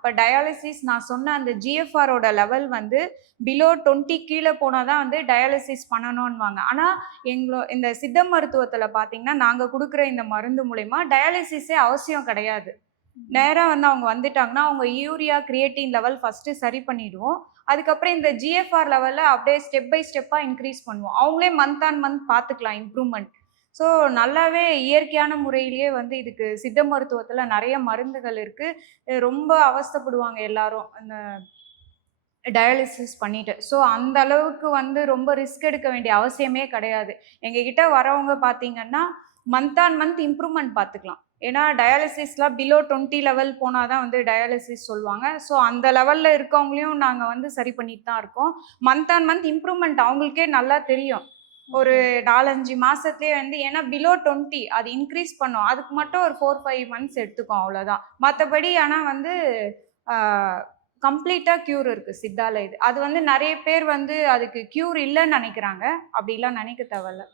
இப்போ டயாலிசிஸ் நான் சொன்ன அந்த ஜிஎஃப்ஆரோட லெவல் வந்து பிலோ 20 கீழே போனால் தான் வந்து டயாலிசிஸ் பண்ணணும்னுவாங்க. ஆனால் இந்த சித்த மருத்துவத்தில் பார்த்தீங்கன்னா நாங்கள் கொடுக்குற இந்த மருந்து மூலயமா டயாலிசிஸே அவசியம் கிடையாது. நேராக வந்து அவங்க வந்துட்டாங்கன்னா அவங்க யூரியா கிரியேட்டின் லெவல் ஃபஸ்ட்டு சரி பண்ணிவிடுவோம். அதுக்கப்புறம் இந்த ஜிஎஃப்ஆர் லெவலில் அப்படியே ஸ்டெப் பை ஸ்டெப்பாக இன்க்ரீஸ் பண்ணுவோம். அவங்களே மந்த் ஆன் மந்த் பார்த்துக்கலாம் இம்ப்ரூவ்மெண்ட். ஸோ நல்லாவே இயற்கையான முறையிலேயே வந்து இதுக்கு சித்த மருத்துவத்தில் நிறைய மருந்துகள் இருக்குது. ரொம்ப அவஸ்தைப்படுவாங்க எல்லாரும் அந்த டயாலிசிஸ் பண்ணிட்டு. ஸோ அந்த அளவுக்கு வந்து ரொம்ப ரிஸ்க் எடுக்க வேண்டிய அவசியமே கிடையாது. எங்ககிட்ட வரவங்க பார்த்தீங்கன்னா மந்த் ஆன் மந்த் இம்ப்ரூவ்மெண்ட் பார்த்துக்கலாம். ஏன்னா டயாலிசிஸ்லாம் பிலோ 20 லெவல் போனால் தான் வந்து டயாலிசிஸ் சொல்லுவாங்க. ஸோ அந்த லெவலில் இருக்கவங்களையும் நாங்கள் வந்து சரி பண்ணிட்டு தான் இருக்கோம். மந்த் ஆன் மந்த் இம்ப்ரூவ்மெண்ட் அவங்களுக்கே நல்லா தெரியும். ஒரு 4-5 மாசத்துலேயே வந்து ஏன்னா பிலோ 20 அது இன்க்ரீஸ் பண்ணும். அதுக்கு மட்டும் ஒரு 4-5 மந்த்ஸ் எடுத்துக்கும் அவ்வளோதான். மற்றபடி ஆனால் வந்து கம்ப்ளீட்டாக க்யூர் இருக்குது சித்தால இது. அது வந்து நிறைய பேர் வந்து அதுக்கு க்யூர் இல்லைன்னு நினைக்கிறாங்க. அப்படிலாம் நினைக்க தேவையில்ல.